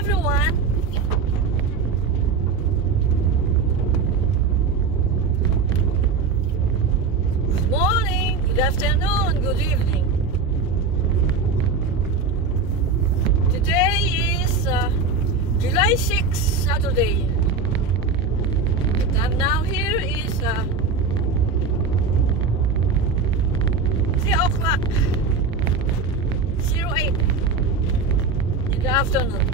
everyone. Good morning, good afternoon, good evening. Today is July 6th, Saturday. The time now here is 3 o'clock, 08 in the afternoon.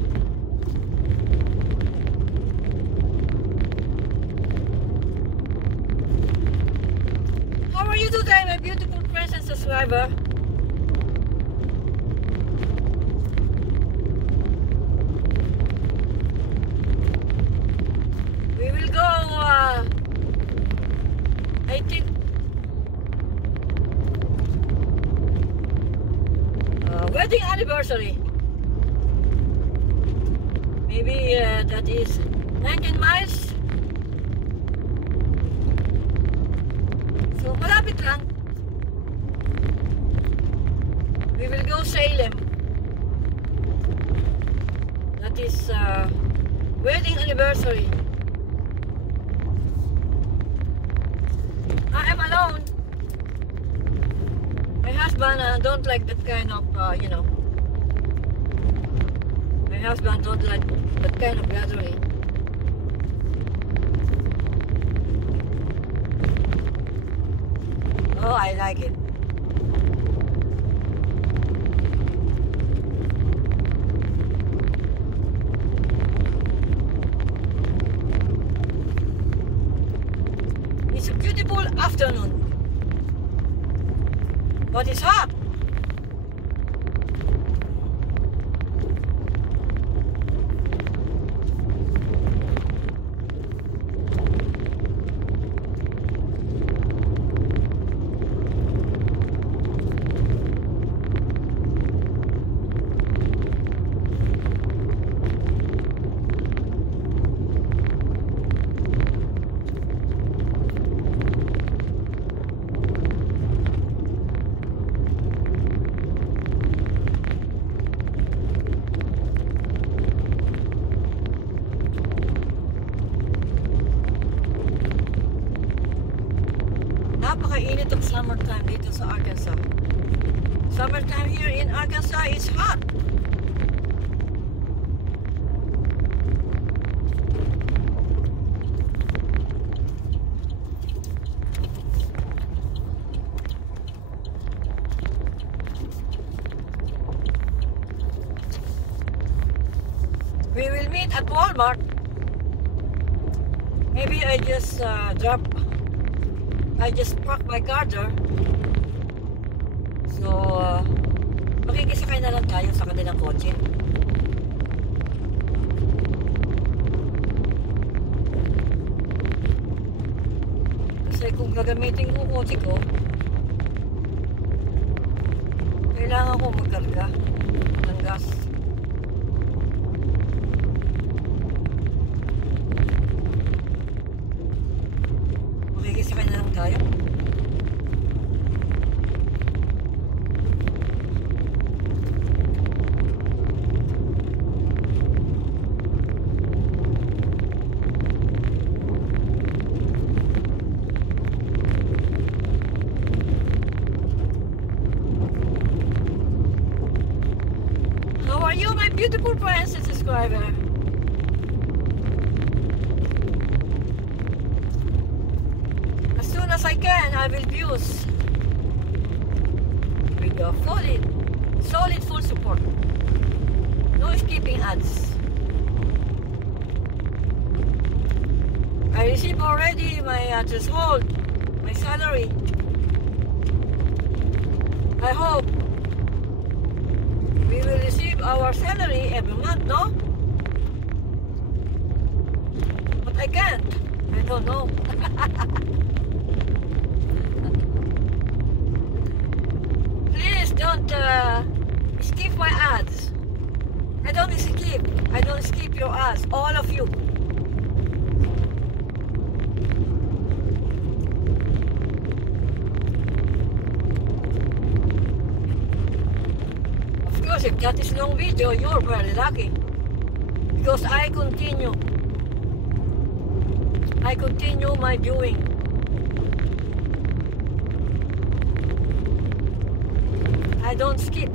How are you today, my beautiful friends and subscriber? We will go, I think, wedding anniversary. Maybe that is 19 miles. So malapit lang. We will go Salem. That is wedding anniversary. I am alone. My husband don't like that kind of, you know. My husband don't like that kind of gathering. Oh, I like it. It's a beautiful afternoon, but it's hot. Napakainit ang summertime dito sa Arkansas. Summertime here in Arkansas is hot. We will meet at Walmart. Maybe I just park my car there. So, makikisakay na lang tayo sa kanilang kotse. Kasi kung gagamitin ko kotse ko, kailangan ko magkarga ng gas. Makikisakay na lang tayo. How are you, my beautiful friends and subscriber? As soon as I can, I will use with your solid full support. No skipping ads. I received already my threshold, my salary. I hope we will receive our salary every month, no? But I can't. I don't know. Please don't skip my ads. I don't skip your ads, all of you. Of course, if that is long video, you're very lucky. because I continue my viewing. I don't skip.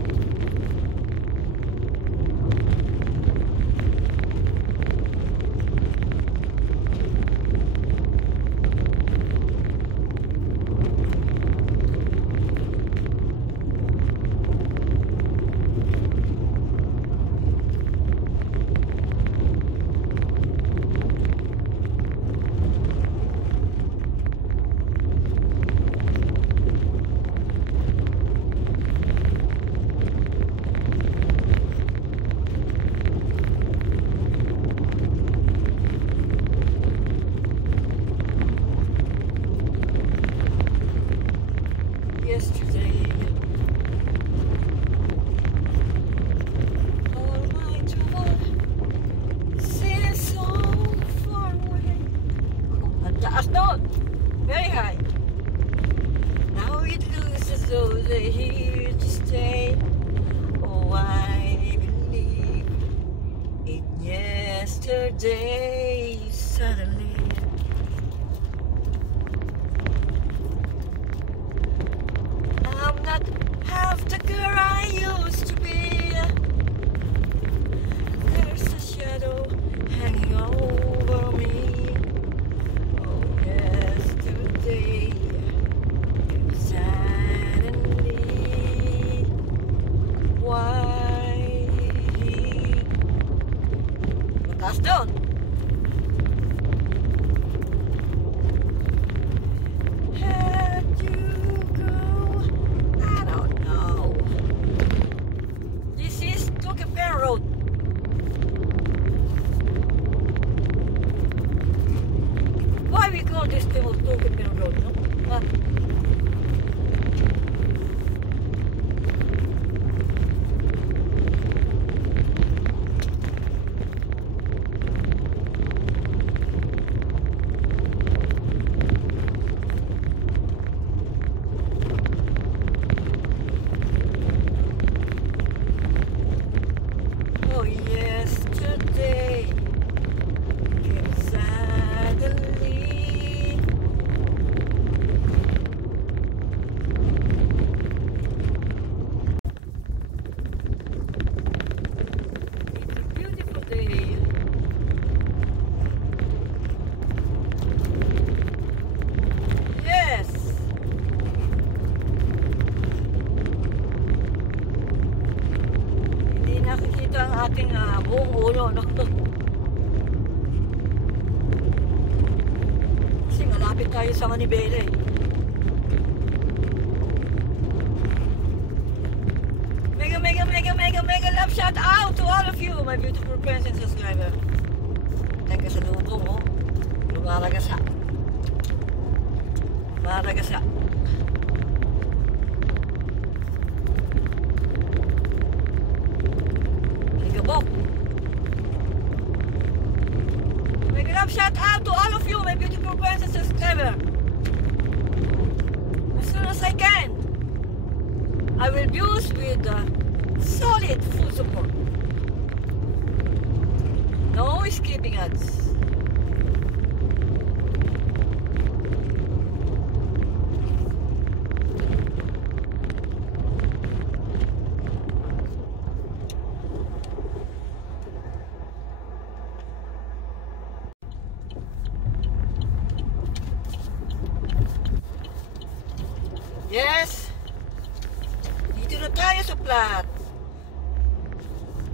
Yesterday, all my trouble seems so far away. Ang taas doon, very high. Now it looks as though they're here to stay. Oh, I believe in yesterday. Suddenly I'm not half the girl I used to be. There's a shadow hanging over me. Oh, yesterday, suddenly, why? Mataas doon. Had you go? I don't know. This is Tuckepen Road. Why we call this Tuckepen Road, no? Oh, yesterday came suddenly. It's a beautiful day. Yes. Hindi nakikita ang ating buong ulo, no? Kasi malapit tayo sa Manibela eh. Mega love shout out to all of you, my beautiful friends and subscribers. Teka sa lubong, oh. Lumaragasa. Lumaragasa. Ligabok. Mega love shout out to all of you, my beautiful friends and subscribers. As soon as I can, I will use with solid full support. No skipping ads. Yes, dito na tayo sa plat.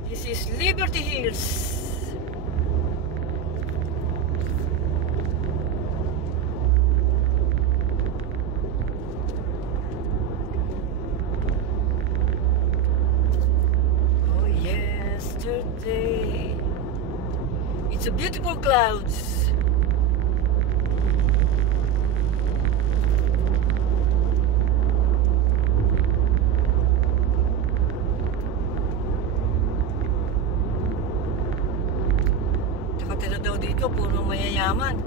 This is Liberty Hills. Oh, yesterday, it's a beautiful clouds. Nakatira daw dito, puro mayayaman.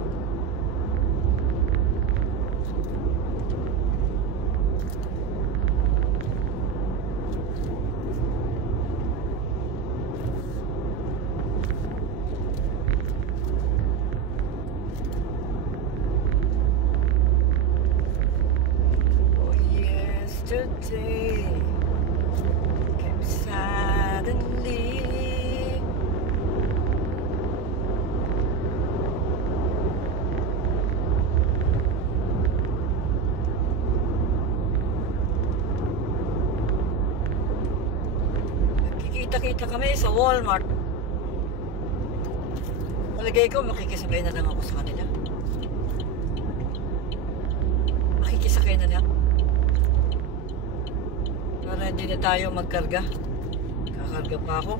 yesterday came suddenly. Nagkikita-kita kami sa Walmart. Palagay ko makikisabay na lang ako sa kanila. Makikisakay na lang. Para hindi na tayo magkarga. Kakarga pa ako.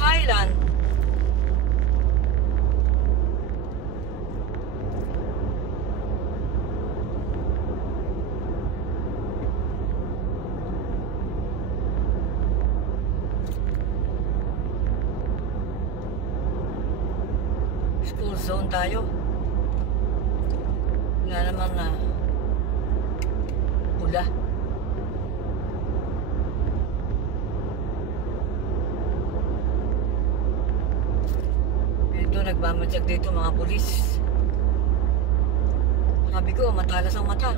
Highland. School zone tayo. Wala naman na pula. Nagmamadyak dito mga pulis. Sabi ko, matalas ang mata.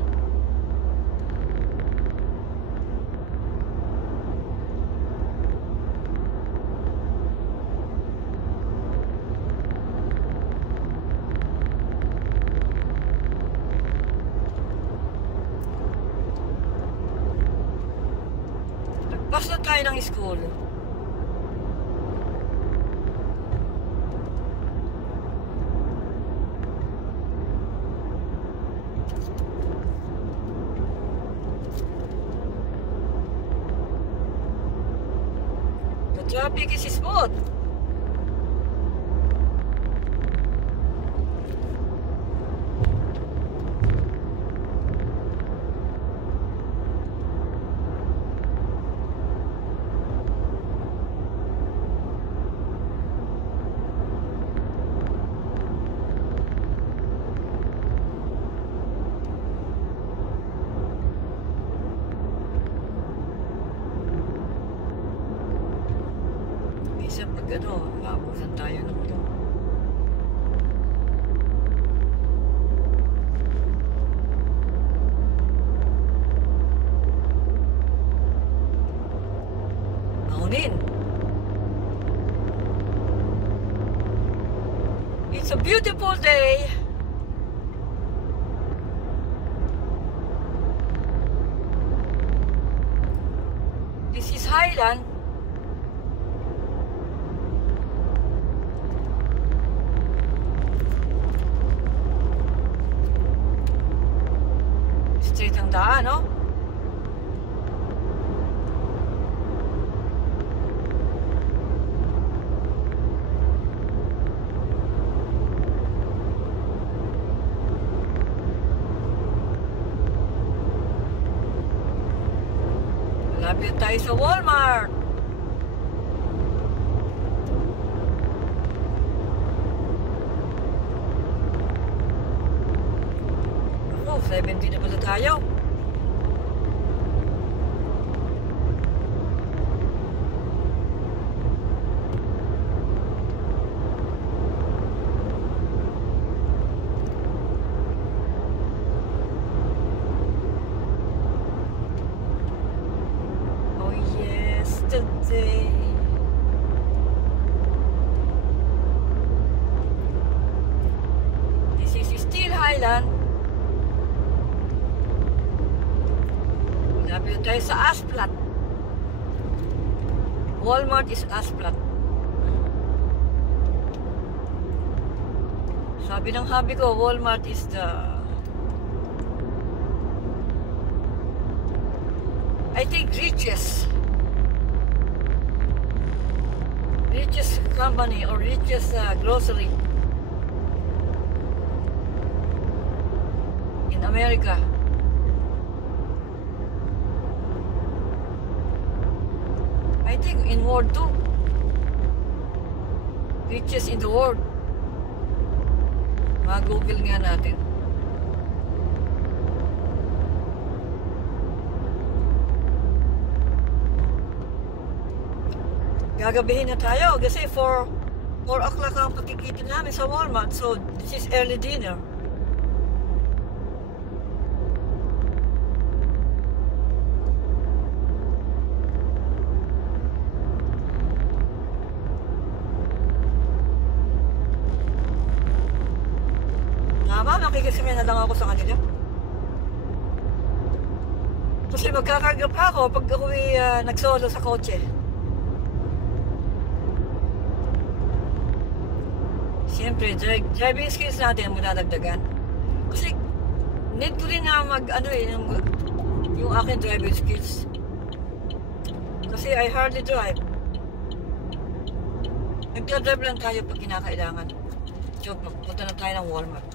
Nagpas na tayo ng school. Traffic is smooth. Pag ano, maabusan tayo ng ito. Mahunin. It's a beautiful day. This is Highland. Straight ang daan, no? Malapit tayo sa Walmart. Oh, 70 na pala tayo. Oh yes, today. This is still Highland. Malapit tayo sa Asplat. Walmart is Asplat. Sabi ng hubby ko, Walmart is the I think richest company or richest grocery in America. I think in World 2. Richest in the world. Mag-google nga natin. Gagabihin na tayo kasi 4 o'clock ang pagkikita namin sa Walmart. So, this is early dinner. Tama, makikisama na lang ako sa kanila. Kasi magkakarga pa ako pag ako'y nagsolo sa kotse. Siyempre, driving skills natin madadagdagan. Kasi, need ko rin na yung aking driving skills. Kasi I hardly drive. Nagdadrive lang tayo pag kinakailangan. So, punta na tayo ng Walmart.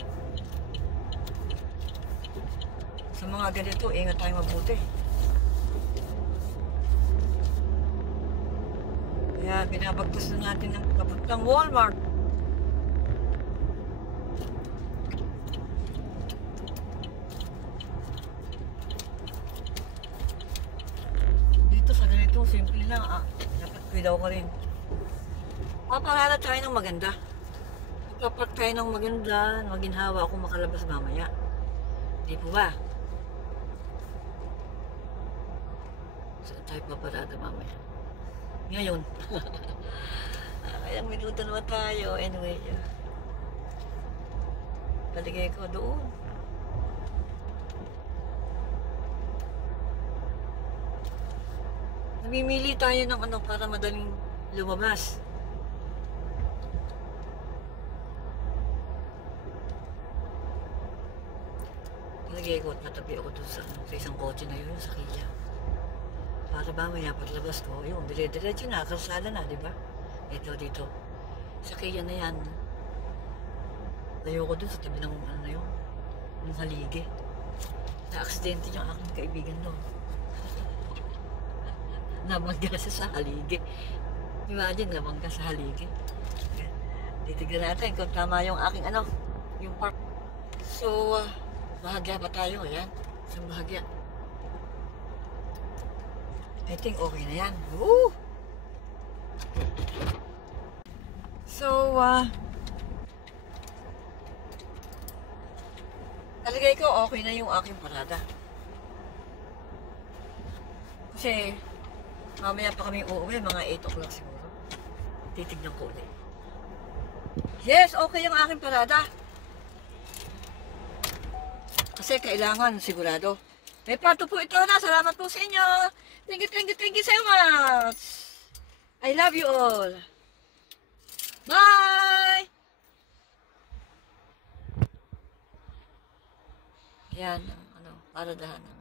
Sa mga ganito, ingat tayo mabuti. Kaya, binabagtas na natin ng kapuntang Walmart. Simple lang, dapat kuidaw ko rin. Paparada tayo ng maganda. Magpapark tayo ng maganda, maginhawa ako makalabas mamaya. Di po ba? Saan tayo paparada mamaya? Ngayon. Ilang minuto naman tayo. Anyway, paligay ko doon. Namimili tayo ng para madaling lumabas. Nalagay ko at natabi ako doon sa isang kotse na yun, sa Kia. Para ba maya paglabas ko, yun, dire-diretso na, kalsada na, di ba? Ito dito. Sa Kia na yan. Layo ko doon sa tabi ng ano yun, ng haligi. Na-aksidente yung aking kaibigan doon. Nabangga siya sa haligi. Imagine, nabangga sa haligi. Titignan natin kung tama yung aking yung park. So, bahagya pa tayo, ayan. Isang bahagya. I think okay na yan. Woo! So, taligay ko okay na yung aking parada. Kasi, mamaya pa kami uuwi, mga 8 o'clock siguro. Titignan ko ulit. Yes, okay yung aking parada. Kasi kailangan, sigurado. May plato po ito na. Salamat po sa inyo. Thank you so much. I love you all. Bye! Yan, paradahan.